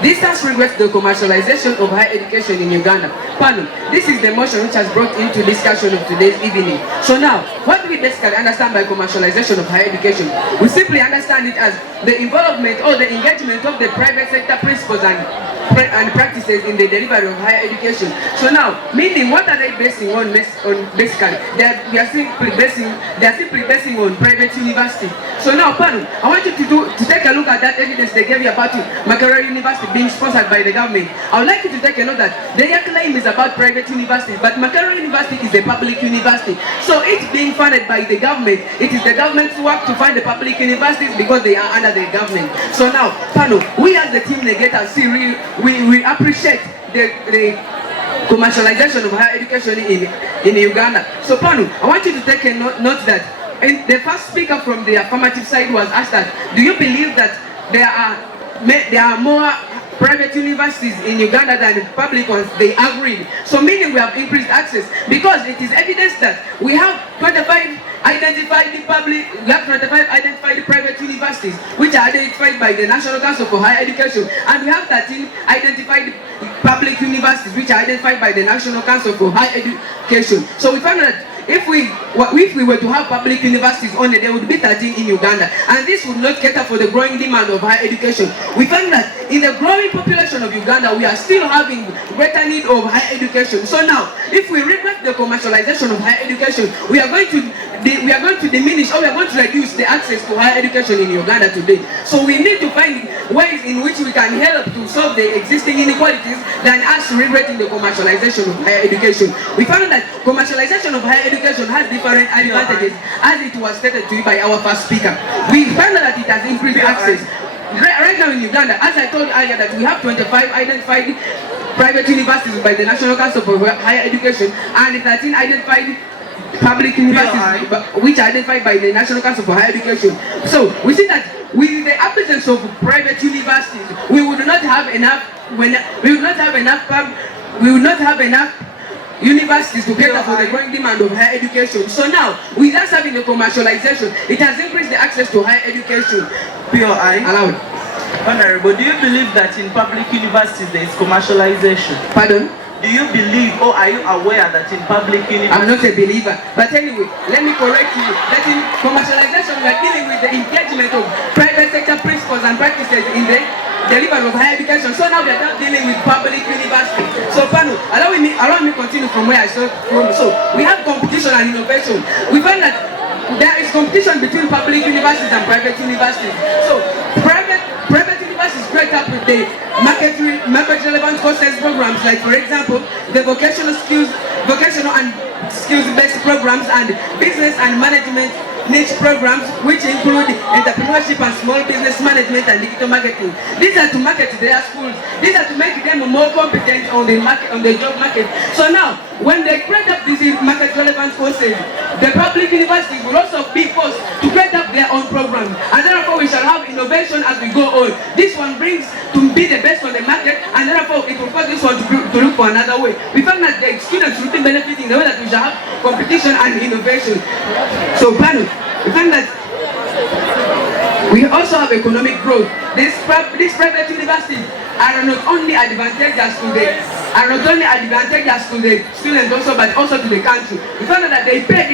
This task regrets the commercialization of higher education in Uganda. Panel, this is the motion which has brought into discussion of today's evening. So now, what do we basically understand by commercialization of higher education? We simply understand it as the involvement or the engagement of the private sector principles and practices in the delivery of higher education. So now, meaning what are they basing on basically? They are simply basing on private university. So now, panel, I want you to take a look at that evidence they gave you about Makerere University being sponsored by the government. I would like you to take a note that their claim is about private universities, but Makerere University is a public university. So it being funded by the government, it is the government's work to fund the public universities because they are under the government. So now, panel, we as the team negators see we appreciate the commercialization of higher education in Uganda. So panel, I want you to take a note that the first speaker from the affirmative side was asked that, do you believe that there are more private universities in Uganda than public ones? They agreed. So meaning we have increased access because it is evidence that we have 25 identified private universities which are identified by the National Council for Higher Education, and we have 13 identified public universities which are identified by the National Council for Higher Education. So we found that if we were to have public universities only, there would be 13 in Uganda, and this would not cater for the growing demand of higher education. We find that in the growing population of Uganda, we are still having greater need of higher education. So now, if we regret the commercialization of higher education, we are going to diminish, or we are going to reduce the access to higher education in Uganda today. So we need to find ways in which we can help to solve the existing inequalities than us regretting the commercialization of higher education. We found that commercialization of higher education has different advantages, as it was stated to you by our first speaker. We found that it has increased access. Right now in Uganda, as I told you earlier, that we have 25 identified private universities by the National Council for Higher Education and 13 identified public universities which are identified by the National Council for Higher Education. So we see that with the absence of private universities, we would not have enough universities to cater for the growing demand of higher education. So now, with us having the commercialization, it has increased the access to higher education. POI. Allowed. Honorable, do you believe that in public universities there is commercialization? Pardon? Do you believe, or are you aware that in public universities... I'm not a believer. But anyway, let me correct you. That in commercialization, we are dealing with the engagement of private sector principles and practices in the delivery of higher education. So now we are not dealing with public university. So panel, allow me continue from where I started from. So we have competition and innovation. We find that there is competition between public universities and private universities. So private universities break up with the market relevant courses programs, like for example the vocational and skills-based programs and business and management niche programs, which include entrepreneurship and small business management and digital marketing. These are to market their schools. These are to make them more competent on the market, on the job market. So now, when they create up these market relevant courses, the public universities will also be forced to create up their own programs, and therefore we shall have innovation as we go on. This one brings to be the best on the market, and therefore it will force this one to look for another way. We find that the students will be benefiting the way that we shall have competition and innovation. So panel, we find that we also have economic growth. These private universities are not only advantageous to the students also, but also to the country. We found out that they pay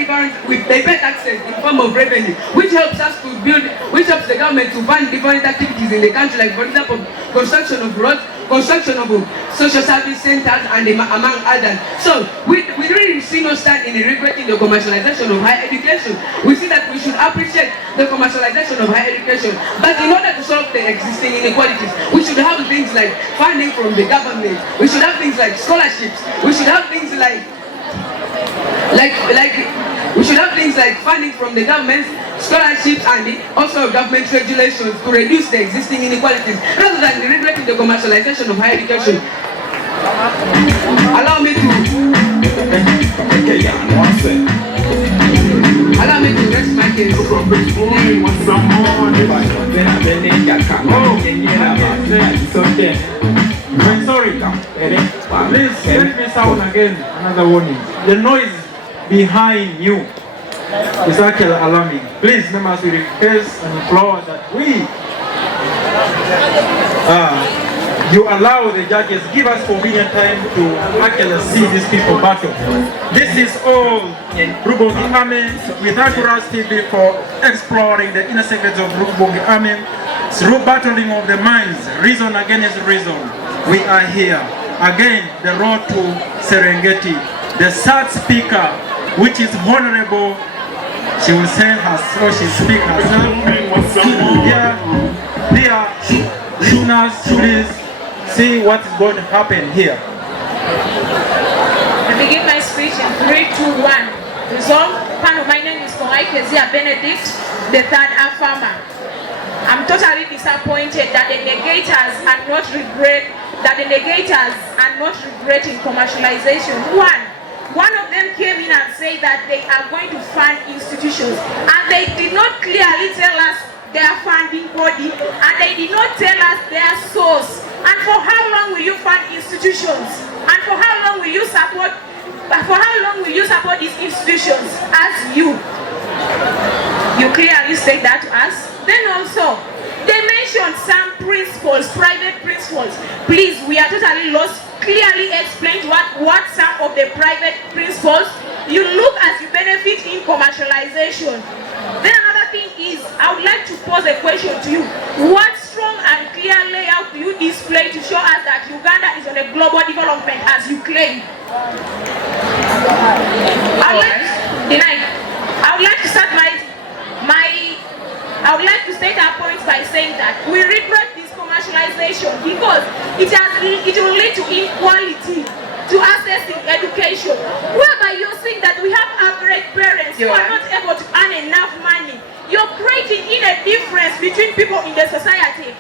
taxes in form of revenue, which helps the government to fund different activities in the country, like for example, construction of roads, construction of social service centers, and among others. So we really see no stand in regretting the commercialization of higher education. We see that we should appreciate the commercialization of higher education, but in order to solve the existing inequalities, we should have things like funding from the government. We should have things like scholarships. We should have things like funding from the government, scholarships, and also government regulations to reduce the existing inequalities, rather than regulating the commercialization of higher education. Allow me to rest my case. Rwenzori, please let me sound again another warning. The noise behind you is actually alarming. Please, members, we request and implore that we you allow the judges, give us convenient time to actually see these people battle. This is all Rwenzori Army. We thank Ras TV for exploring the inner secrets of Rwenzori Army through battling of the minds, reason against reason. We are here. Again, the road to Serengetti. The third speaker, which is honorable, she will say herself, she speak herself. Dear listeners, please see what is going to happen here. I begin my speech in 3, 2, 1. Resolve. My name is Serengetti Benedict, the third farmer. I'm totally disappointed that the negators are not regretting commercialization. One of them came in and said that they are going to fund institutions, and they did not clearly tell us their funding body, and they did not tell us their source. And for how long will you fund institutions? And for how long will you support? These institutions? As you clearly say that to us. Then also, they mentioned some principles, private principles. Please, we are totally lost. Clearly explain to us what some of the private principles you look as you benefit in commercialization. Then another thing is, I would like to pose a question to you. What strong and clear layout do you display to show us that Uganda is on a global development as you claim? I would like to start I would like to state our points by saying that we regret this commercialization because it will lead to inequality to accessing education, whereby you're seeing that we have average parents who are not able to earn enough money. You're creating in a difference between people in the society.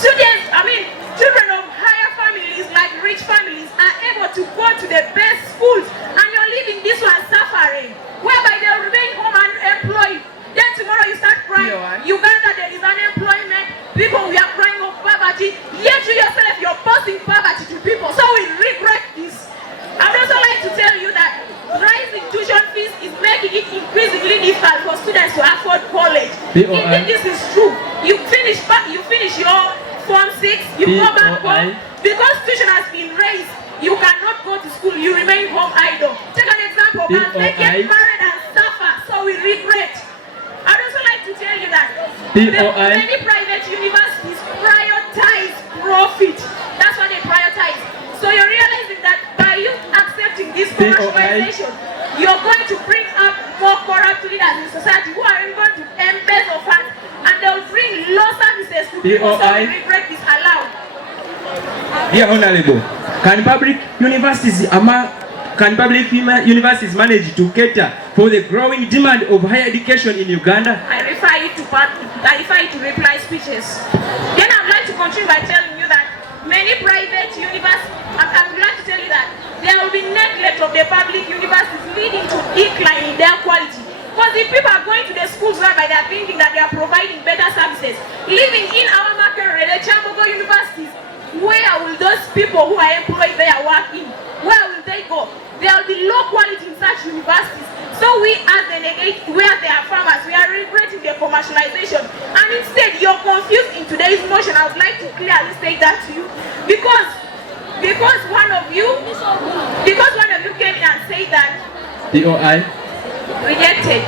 Children of higher families, like rich families, are able to go to the best schools, and you're leaving this one suffering, whereby they'll remain home unemployed. Then tomorrow you start crying. Uganda, there is unemployment. People, we are crying of poverty. Yet you yourself, you're posting poverty to people. So we regret this. I would also like to tell you that rising tuition fees is making it increasingly difficult for students to afford college. Indeed, this is true. You finish your Form 6, you go back home. Because tuition has been raised, you cannot go to school. You remain home idle. Take an example. They get married and suffer. So we regret. I'd also like to tell you that many private universities prioritize profit. That's what they prioritize. So you're realizing that by you accepting this commercialization, you're going to bring up more corrupt leaders in society who are going to embezzle funds, and they'll bring low services to people. So we regret this aloud. Dear Honorable, can public universities manage to cater for the growing demand of higher education in Uganda? I refer you to reply speeches. Then I would like to continue by telling you that many private universities, I would like to tell you that there will be neglect of the public universities, leading to decline in their quality. Because if people are going to the schools whereby they are thinking that they are providing better services, living in our market, the Chambogo universities, where will those people who are employed there work in? Where will they go? There will be low quality in such universities. So we as the farmers, we are regretting the commercialization. And instead, you're confused in today's motion. I would like to clearly state that to you. Because one of you came in and said that rejected.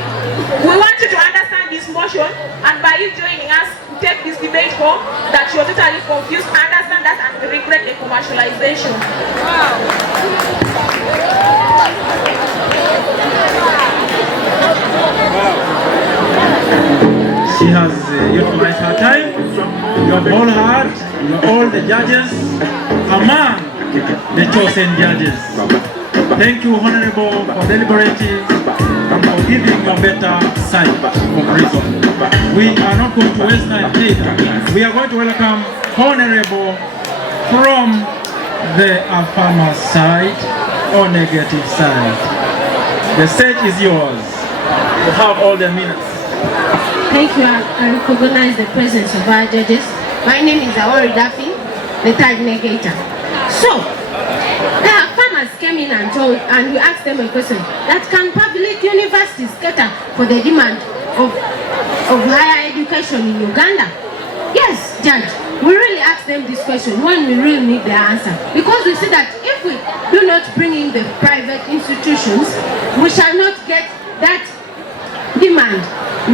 We want you to understand this motion, and by you joining us to take this debate home, that you're totally confused, understand that, and regret the commercialization. She has utilized her time. You have all heard, you are all the judges among the chosen judges. Thank you, Honorable, for deliberating and for giving your better side of reason. We are not going to waste time later. We are going to welcome Honorable from the affirmative side or negative side. The stage is yours. You have all the minutes. Thank you. I recognize the presence of our judges. My name is Awori Daffy, the third negator. So, the farmers came in and we asked them a question, that can public universities cater for the demand of higher education in Uganda? Yes, Judge. we really ask them this question when we really need the answer. Because we see that if we do not bring in the private institutions, we shall not get that demand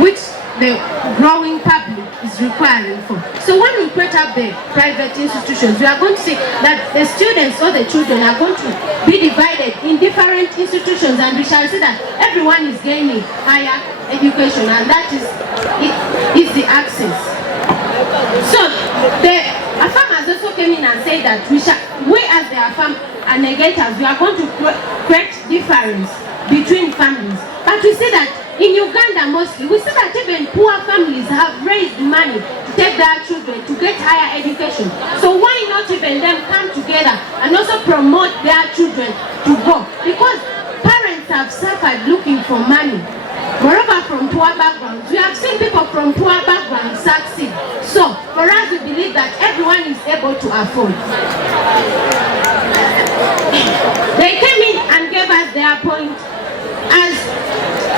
which the growing public is requiring for. So when we put up the private institutions, we are going to see that the students or the children are going to be divided in different institutions, and we shall see that everyone is gaining higher education, and that is the access. So the AFAM has also came in and said that we as the AFAM and negators, we are going to create difference between families. But we see that in Uganda mostly, we see that even poor families have raised money to take their children to get higher education. So why not even them come together and also promote their children to go? Because parents have suffered looking for money. Moreover, from poor backgrounds, we have seen people from poor backgrounds succeed. So for us, we believe that everyone is able to afford. They came in and gave us their point as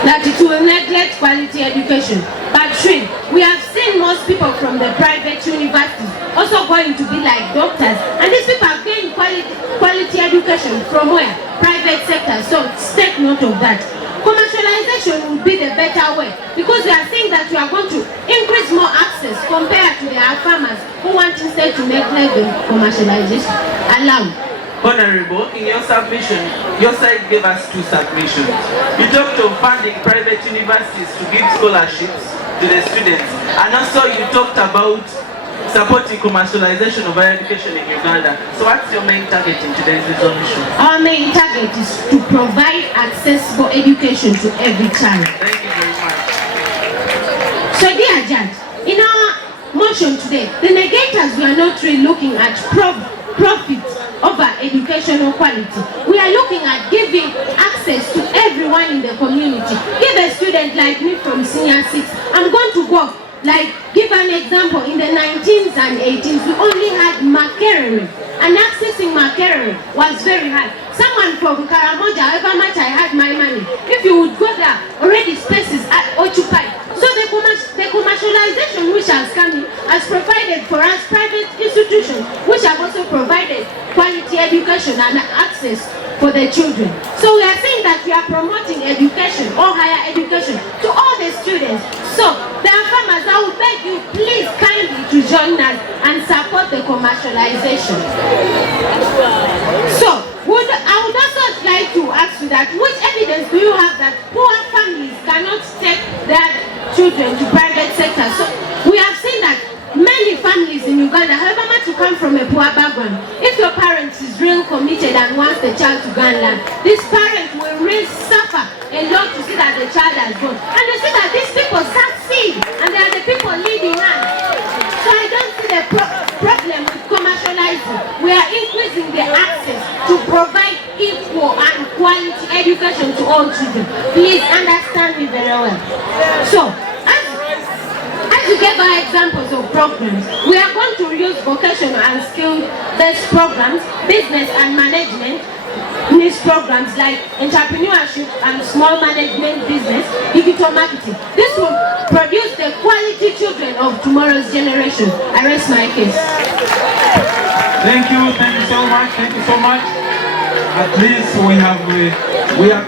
that it will neglect quality education. But we have seen most people from the private universities also going to be like doctors, and these people have gained quality education from where? Private sector. So take note of that. Commercialization would be the better way, because we are saying that we are going to increase more access compared to the farmers who want instead to neglect the commercialization allowed. Honorable, in your submission, your side gave us 2 submissions. You talked of funding private universities to give scholarships to the students, and also you talked about supporting commercialization of higher education in Uganda. So what's your main target in today's resolution? Our main target is to provide accessible education to every child. Thank you very much. So dear Judge, in our motion today, the negators, we are not really looking at profit over educational quality. We are looking at giving access to everyone in the community. Give a student like me from senior 6, I'm going to go, like, give an example. In the 19s and 18s, we only had Makerere, and accessing Makerere was very hard. Someone from Karamoja, however much I had my money, if you would go there, already spaces are occupied. So the commercialization which has come in has provided for us private institutions which have also provided quality education and access for the children. So we are saying that we are promoting education or higher education to all the students. So the farmers, I will beg you please kindly to join us and support the commercialization. So I would also like to ask you that which evidence do you have that poor families cannot take their children to private sector? So we have seen that many families in Uganda, however much you come from a poor background, if your parent is real committed and wants the child to go and learn, this parent will really suffer a lot to see that the child has gone. And you see that these people succeed, and they are the people leading us. So I don't see the problem with commercializing. We are increasing the access to provide equal and quality education to all children. Please understand me very well. So, as you gave our examples of programs, we are going to use vocational and skill-based programs, business and management, niche programs like entrepreneurship and small management business, digital marketing. This will produce the quality children of tomorrow's generation. I rest my case. Thank you so much, thank you so much. At least we are